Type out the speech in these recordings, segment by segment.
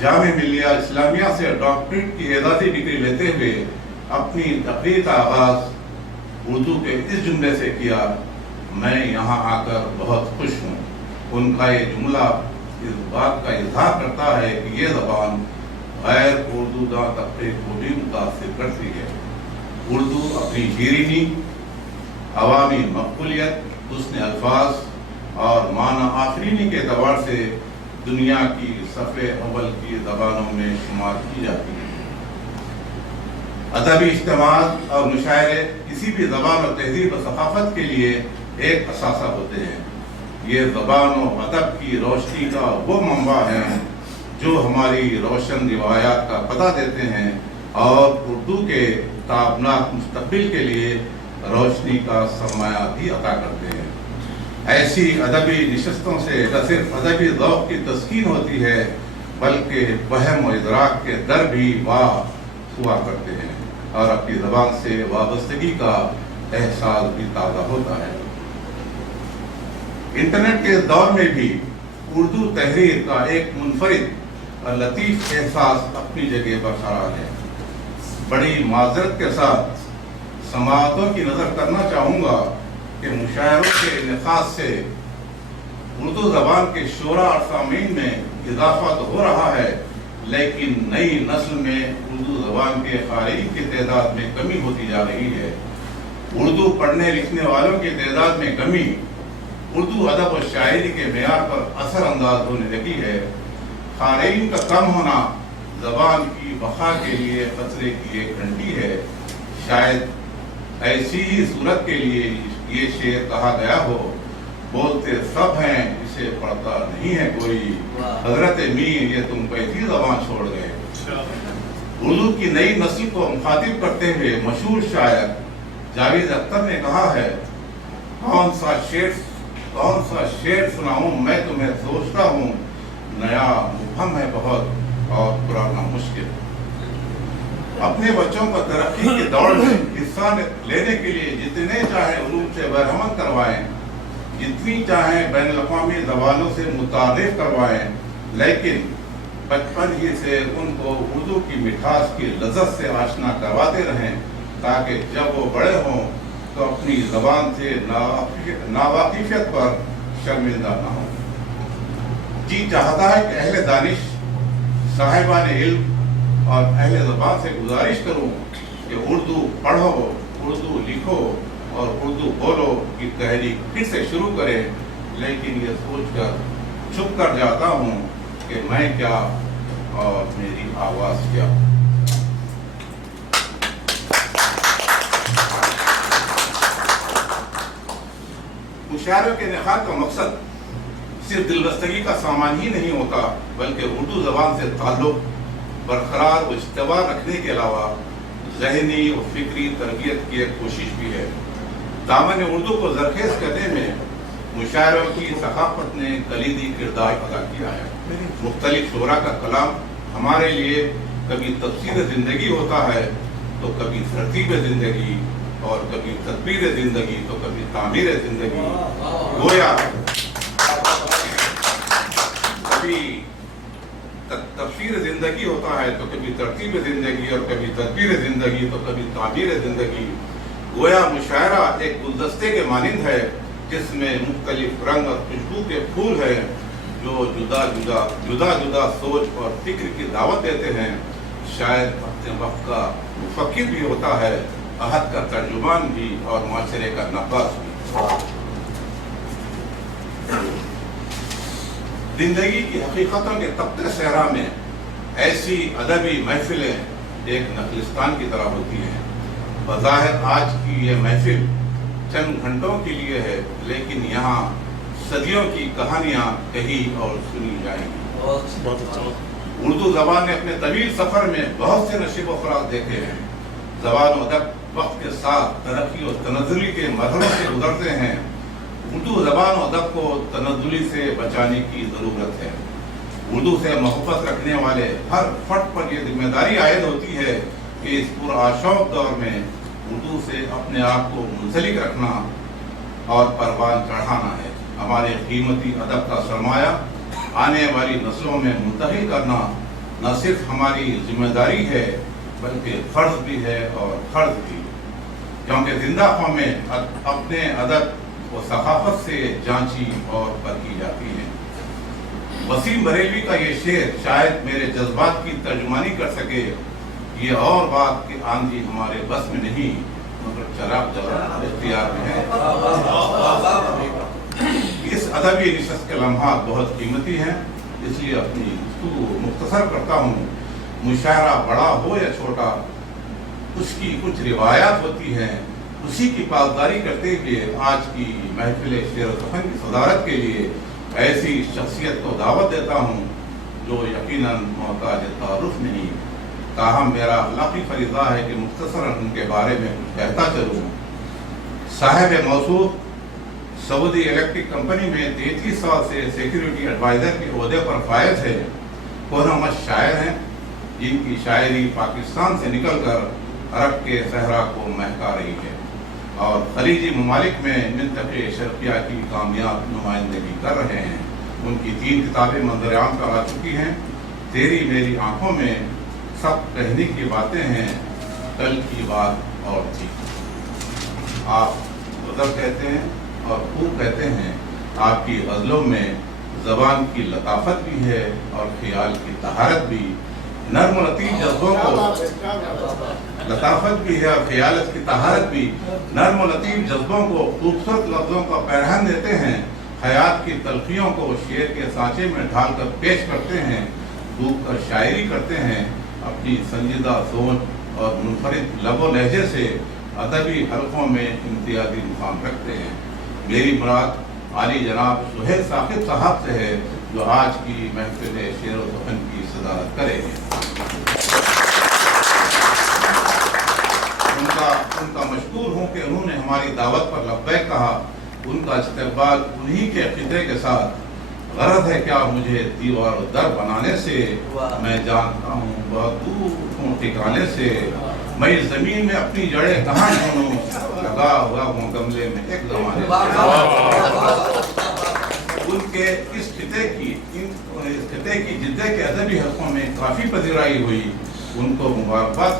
جامعہ ملیہ اسلامیہ سے ڈاکٹریٹ کی اعزازی ڈگری لیتے ہوئے اپنی تقریر کا آغاز اردو کے اس جملے سے کیا: میں یہاں آ کر بہت خوش ہوں۔ ان کا یہ جملہ اس بات کا اظہار کرتا ہے کہ یہ زبان غیر اردو داں طبقے کو بھی متاثر کرتی ہے۔ اردو اپنی شیرینی، عوامی مقبولیت، حسن الفاظ اور معنی آفرینی کے اعتبار سے دنیا کی صفِ اول کی زبانوں میں شمار کی جاتی ہے۔ ادبی اجتماعات اور مشاعرے کسی بھی زبان اور تہذیب و ثقافت کے لیے ایک اثاثہ ہوتے ہیں۔ یہ زبان و ادب کی روشنی کا وہ منبع ہے جو ہماری روشن روایات کا پتہ دیتے ہیں اور اردو کے تابناک مستقبل کے لیے روشنی کا سرمایہ بھی عطا کرتے ہیں۔ ایسی ادبی نشستوں سے نہ صرف ادبی ذوق کی تسکین ہوتی ہے بلکہ فہم و ادراک کے در بھی واہ ہوا کرتے ہیں اور اپنی زبان سے وابستگی کا احساس بھی تازہ ہوتا ہے۔ انٹرنیٹ کے دور میں بھی اردو تحریر کا ایک منفرد اور لطیف احساس اپنی جگہ برقرار ہے۔ بڑی معذرت کے ساتھ سماعتوں کی نظر کرنا چاہوں گا کہ مشاعروں کے انعقاد سے اردو زبان کے شعراء اور سامعین میں اضافہ تو ہو رہا ہے، لیکن نئی نسل میں اردو زبان کے قارئین کی تعداد میں کمی ہوتی جا رہی ہے۔ اردو پڑھنے لکھنے والوں کی تعداد میں کمی اردو ادب و شاعری کے معیار پر اثر انداز ہونے لگی ہے۔ قارئین کا کم ہونا زبان کی بقا کے لیے خطرے کی ایک گھنٹی ہے۔ شاید ایسی ہی صورت کے لیے یہ شعر کہا گیا ہو: بولتے سب ہیں اسے پڑھتا نہیں ہے کوئی، حضرت میر یہ تم کیسی زبان چھوڑ گئے۔ اردو کی نئی نسل کو مخاطب کرتے ہوئے مشہور شاعر جاوید اختر نے کہا ہے: کون سا شعر سناؤں میں تمہیں سوچتا ہوں، نیا مبہم ہے بہت اور پرانا مشکل۔ اپنے بچوں کو ترقی کی دوڑ میں حصہ لینے کے لیے جتنے چاہیں علوم سے برہمن کروائیں، جتنی چاہیں بین الاقوامی زبانوں سے متعارف کروائیں، لیکن بچپن ہی سے ان کو اردو کی مٹھاس کی لذت سے آشنا کرواتے رہیں تاکہ جب وہ بڑے ہوں تو اپنی زبان سے ناواقفیت پر شرمندہ نہ ہوں۔ جی چاہتا ہے کہ اہل دانش، صاحبان علم اور اہل زبان سے گزارش کروں کہ اردو پڑھو، اردو لکھو اور اردو بولو کی تحریک پھر سے شروع کریں، لیکن یہ سوچ کر چھپ کر جاتا ہوں کہ میں کیا اور میری آواز کیا۔ مشاعروں کے انعقاد کا مقصد صرف دلبستگی کا سامان ہی نہیں ہوتا بلکہ اردو زبان سے تعلق برقرار و استوار رکھنے کے علاوہ ذہنی و فکری تربیت کی ایک کوشش بھی ہے۔ دامن اردو کو زرخیز کرنے میں مشاعروں کی ثقافت نے کلیدی کردار ادا کیا ہے۔ مختلف شعراء کا کلام ہمارے لیے کبھی تفسیر زندگی ہوتا ہے تو کبھی ترتیب زندگی اور کبھی تدبیر زندگی تو کبھی تعمیر زندگی۔ گویا کبھی تفسیر زندگی ہوتا ہے تو کبھی ترتیب زندگی اور کبھی تدبیر زندگی تو کبھی تعمیر زندگی۔ گویا مشاعرہ ایک گلدستے کے مانند ہے جس میں مختلف رنگ اور خوشبو کے پھول ہیں جو جدا جدا سوچ اور فکر کی دعوت دیتے ہیں۔ شاید اپنے وقت کا مفکر بھی ہوتا ہے، عہد کا ترجمان بھی اور معاشرے کا نقاش بھی۔ زندگی کی حقیقتوں کے تپتے صحرا میں ایسی ادبی محفلیں ایک نخلستان کی طرح ہوتی ہیں۔ بظاہر آج کی یہ محفل چند گھنٹوں کے لیے ہے، لیکن یہاں صدیوں کی کہانیاں کہی اور سنی جائیں گی۔ اردو زبان نے اپنے طویل سفر میں بہت سے نشیب و فراز دیکھے ہیں۔ زبان و ادب وقت کے ساتھ ترقی اور تنزلی کے مرحلوں سے گزرتے ہیں۔ اردو زبان و ادب کو تنزلی سے بچانے کی ضرورت ہے۔ اردو سے محبت رکھنے والے ہر فرد پر یہ ذمہ داری عائد ہوتی ہے کہ اس پرآشوق دور میں اردو سے اپنے آپ کو منسلک رکھنا اور پروان چڑھانا ہے۔ ہمارے قیمتی ادب کا سرمایہ آنے والی نسلوں میں منتقل کرنا نہ صرف ہماری ذمہ داری ہے بلکہ فرض بھی ہے اور فرض بھی، کیونکہ زندہ قومیں اپنے ادب و ثقافت سے جانچی اور پرکھی جاتی ہیں۔ وسیم بریلوی کا یہ شعر شاید میرے جذبات کی ترجمانی کر سکے، یہ اور بات کہ آندھی ہمارے بس میں نہیں مگر چراغ جلا اختیار میں ہے۔ اس ادبی نشست کے لمحات بہت قیمتی ہیں، اس لیے اپنی گفتگو مختصر کرتا ہوں۔ مشاعرہ بڑا ہو یا چھوٹا، اس کی کچھ روایات ہوتی ہیں، اسی کی پاسداری کرتے ہوئے آج کی محفل شعر و سخن کی صدارت کے لیے ایسی شخصیت کو دعوت دیتا ہوں جو یقیناً محتاج تعارف نہیں، تاہم میرا اخلاقی فریضہ ہے کہ مختصراً ان کے بارے میں کچھ کہتا چلوں۔ صاحب موصوف سعودی الیکٹرک کمپنی میں 33 سال سے سیکیورٹی ایڈوائزر کے عہدے پر فائز ہے، پرنمش شاعر ہیں جن کی شاعری پاکستان سے نکل کر عرب کے صحرا کو مہکا رہی ہے اور خلیجی ممالک میں منطقے شرقیہ کی کامیاب نمائندگی کر رہے ہیں۔ ان کی 3 کتابیں منظر عام پر آ چکی ہیں۔ تیری میری آنکھوں میں سب کہنے کی باتیں ہیں، کل کی بات اور تھی۔ آپ غزل کہتے ہیں اور خوب کہتے ہیں، آپ کی غزلوں میں زبان کی لطافت بھی ہے اور خیال کی طہارت بھی، نرم و لطیف جذبوں کو لطافت بھی ہے اور خیالت کی طہارت بھی، نرم و لطیف جذبوں کو خوبصورت لفظوں کا پیرہن دیتے ہیں، حیات کی تلخیوں کو شعر کے سانچے میں ڈھال کر پیش کرتے ہیں، ڈوب کر شاعری کرتے ہیں، اپنی سنجیدہ سوچ اور منفرد لب و لہجے سے ادبی حلقوں میں امتیازی مقام رکھتے ہیں۔ میری مراد عالی جناب سہیل ثاقب صاحب سے ہے جو آج کی محفل شعر و سخن کی صدارت کریں گے۔ ان کا مشکور ہوں کہ انہوں نے ہماری دعوت پر لبیک کہا۔ ان کا استقبال انہی کے خطے کے ساتھ غرض ہے کیا مجھے دیوار و در بنانے سے، میں جانتا ہوں بہت دور ہوں ٹھکانے سے، میں اس زمین میں اپنی جڑیں کہاں ڈھونڈوں، لگا ہوا ہوں گملے میں ایک زمانے سے۔ ان کے اس خطے کی جدے کے ادبی حلقوں میں کافی پذیرائی ہوئی۔ ان کو مبارکباد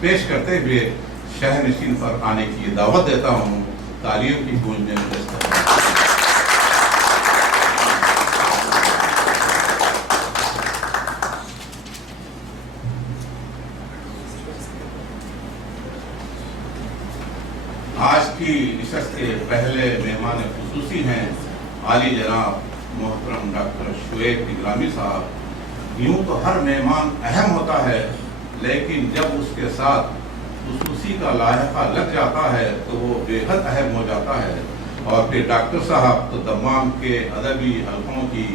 پیش کرتے ہوئے شہر نشین پر آنے کی دعوت دیتا ہوں۔ تالیوں کی گونج میں آج کی نشست کے پہلے مہمان خصوصی ہیں عالی جناب محترم ڈاکٹر شعیب اکرامی صاحب۔ یوں تو ہر مہمان اہم ہوتا ہے، لیکن جب اس کے ساتھ خصوصی کا لاحقہ لگ جاتا ہے تو وہ بے حد اہم ہو جاتا ہے۔ اور پھر ڈاکٹر صاحب تو دمام کے ادبی حلقوں کی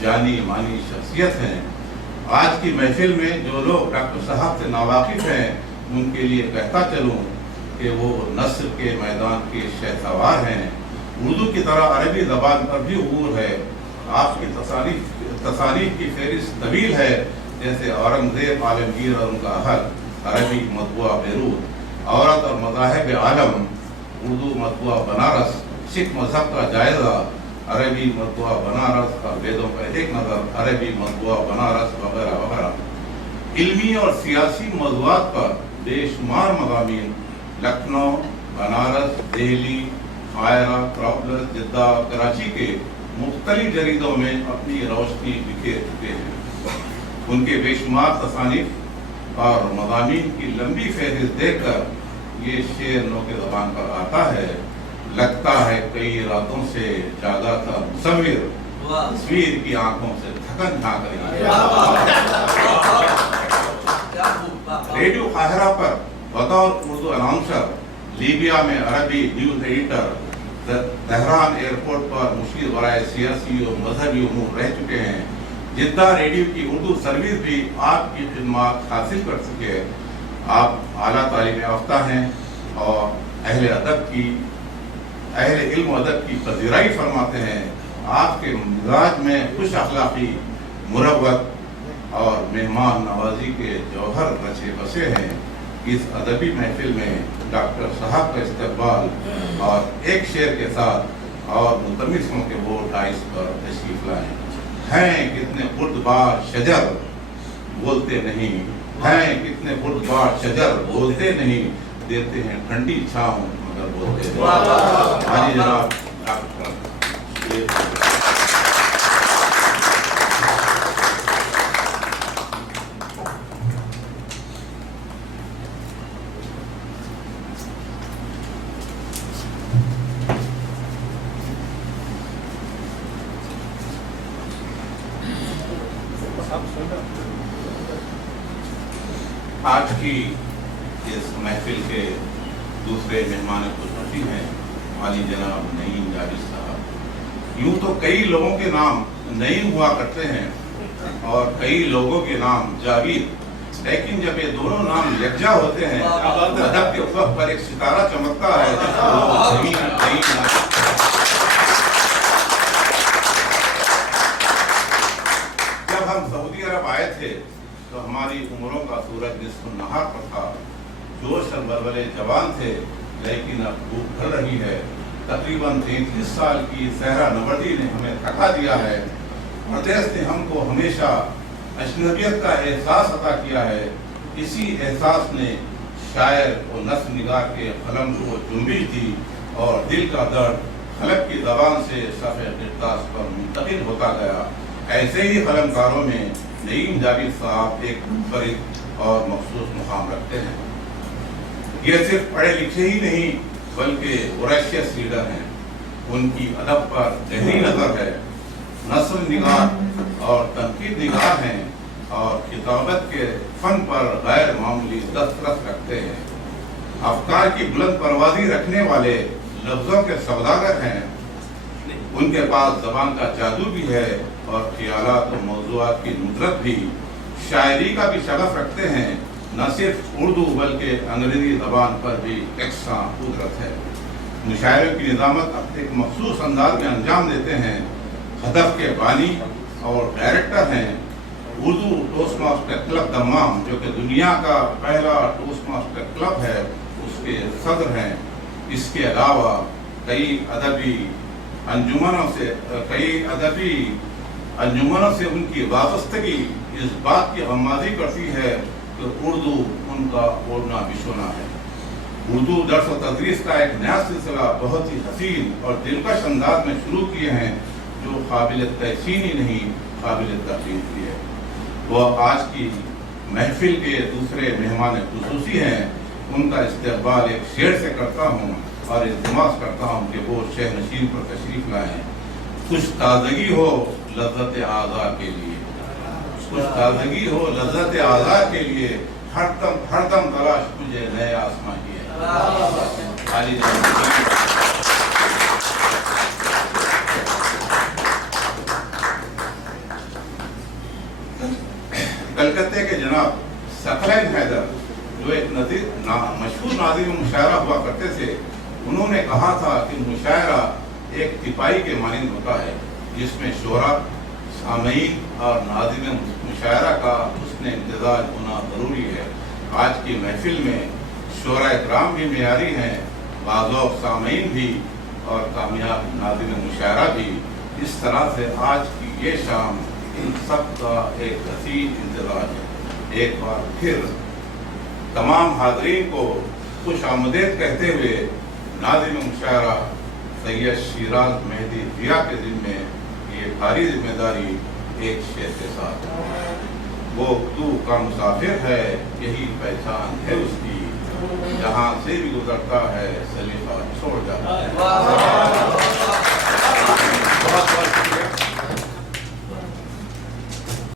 جانی مانی شخصیت ہیں۔ آج کی محفل میں جو لوگ ڈاکٹر صاحب سے ناواقف ہیں ان کے لیے کہتا چلوں کہ وہ نثر کے میدان کے شہسوار ہیں۔ اردو کی طرح عربی زبان پر بھی عبور ہے۔ آپ کی تصانیف کی فہرست طویل ہے، جیسے اورنگزیب عالمگیر اور ان کا حل، عربی مطبوعہ بیروت، عورت اور مذاہب عالم، اردو مطبوعہ بنارس، سکھ مذہب کا جائزہ، عربی مطبوعہ بنارس کا ویدوں پر ایک نظر، عربی مطبوعہ بنارس وغیرہ وغیرہ۔ علمی اور سیاسی موضوعات پر بے شمار مضامین لکھنؤ، بنارس، دہلی، قاہرہ، طرابلس، جدہ، کراچی کے مختلف جریدوں میں اپنی روشنی بکھیر چکے ہیں۔ ان کے بے شمار تصانیف اور مضامین کی لمبی فہرست دیکھ کر یہ شعر نو کے زبان پر آتا ہے۔ لگتا ہے کئی راتوں سے جاگا تھا مصور، تصویر کی آنکھوں سے تھکن جھانک رہی ہے۔ ریڈیو قاہرہ پر بطور اردو اناؤنسر، لیبیا میں عربی نیوز ایڈیٹر، تہران ایئرپورٹ پر مشیر برائے سیاسی اور مذہبی امور رہ چکے ہیں۔ جدہ ریڈیو کی اردو سروس بھی آپ کی خدمات حاصل کر چکے ہیں۔ آپ اعلیٰ تعلیم یافتہ ہیں اور اہل علم و ادب کی پذیرائی فرماتے ہیں۔ آپ کے مزاج میں خوش اخلاقی، مروت اور مہمان نوازی کے جوہر رچے بسے ہیں۔ اس ادبی محفل میں ڈاکٹر صاحب کا استقبال اور ایک شعر کے ساتھ اور ملتمسوں کے ووٹ آئس پر تشریف لائیں۔ ہیں کتنے خردبار شجر بولتے نہیں، ہیں کتنے فٹ بار شجر بولتے نہیں، دیتے ہیں ٹھنڈی چھاؤں مگر بولتے نہیں۔ ہاں جی جناب، آج کی اس محفل کے دوسرے مہمان خصوصی ہیں عالی جناب نعیم جاوید صاحب۔ یوں تو کئی لوگوں کے نام نعیم ہوا کرتے ہیں اور کئی لوگوں کے نام جاوید، لیکن جب یہ دونوں نام یکجا ہوتے ہیں ادب کے افق پر ایک ستارہ چمکتا ہے جس کو لوگ نعیم جب ہم سعودی عرب آئے تھے تو ہماری عمروں کا سورج نصف النہار پر تھا، جوش اور ولولے جوان تھے، لیکن اب بھوک ڈھل رہی ہے۔ تقریباً 33 سال کی صحرا نوردی نے ہمیں تھکا دیا ہے۔ پردیس نے ہم کو ہمیشہ اجنبیت کا احساس عطا کیا ہے۔ اسی احساس نے شاعر و نثر نگار کے قلم کو جنبش دی اور دل کا درد قلم کی زبان سے صفحہ قرطاس پر منتقل ہوتا گیا۔ ایسے ہی قلم کاروں میں نعیم جاوید صاحب ایک منفرد اور مخصوص مقام رکھتے ہیں۔ یہ صرف پڑھے لکھے ہی نہیں بلکہ وریشیس لیڈر ہیں۔ ان کی ادب پر گہری نظر ہے، نثر نگار اور تنقید نگار ہیں اور کتابت کے فن پر غیر معمولی دسترس رکھتے ہیں۔ افکار کی بلند پروازی رکھنے والے لفظوں کے سوداگر ہیں۔ ان کے پاس زبان کا جادو بھی ہے اور خیالات و موضوعات کی ندرت بھی۔ شاعری کا بھی شغف رکھتے ہیں، نہ صرف اردو بلکہ انگریزی زبان پر بھی یکساں قدرت ہے۔ مشاعروں کی نظامت ایک مخصوص انداز میں انجام دیتے ہیں۔ ہدف کے بانی اور ڈائریکٹر ہیں۔ Urdu toast master club Dammam جو کہ دنیا کا پہلا ٹوسٹ ماسٹر کلب ہے اس کے صدر ہیں۔ اس کے علاوہ کئی ادبی انجمنوں سے ان کی وابستگی اس بات کی غمازی کرتی ہے کہ اردو ان کا اوڑھنا بچھونا ہے۔ اردو درس و تدریس کا ایک نیا سلسلہ بہت ہی حسین اور دلکش انداز میں شروع کیے ہیں جو قابل تحسین ہی نہیں قابل تقلید بھی ہے۔ وہ آج کی محفل کے دوسرے مہمان خصوصی ہیں۔ ان کا استقبال ایک شعر سے کرتا ہوں اور التماس کرتا ہوں کہ وہ شہر نشین پر تشریف لائیں۔ کچھ تازگی ہو لذت اعضاء کے لیے، کچھ تازگی ہو لذت اعضاء کے لیے، ہر دم تلاش مجھے نئے آسمان کی ہے۔ کلکتے کے جناب ثقلین حیدر جو ایک مشہور ناظم مشاعرہ ہوا کرتے تھے، انہوں نے کہا تھا کہ مشاعرہ ایک تپائی کے مانند ہوتا ہے جس میں شعراء، سامعین اور ناظم مشاعرہ کا حسن امتزاج ہونا ضروری ہے۔ آج کی محفل میں شعراء اکرام بھی معیاری ہیں، باذوق سامعین بھی اور کامیاب ناظم مشاعرہ بھی۔ اس طرح سے آج کی یہ شام ان سب کا ایک حسین امتزاج ہے۔ ایک بار پھر تمام حاضرین کو خوش آمدید کہتے ہوئے ناظم مشاعرہ سید شیراز مہدی ضیاء کے ذمے یہ بھاری ذمہ داری ایک شعر کے ساتھ۔ وہ تو کا مسافر ہے یہی پہچان ہے اس کی، جہاں سے بھی گزرتا ہے سلیقہ چھوڑ جاتا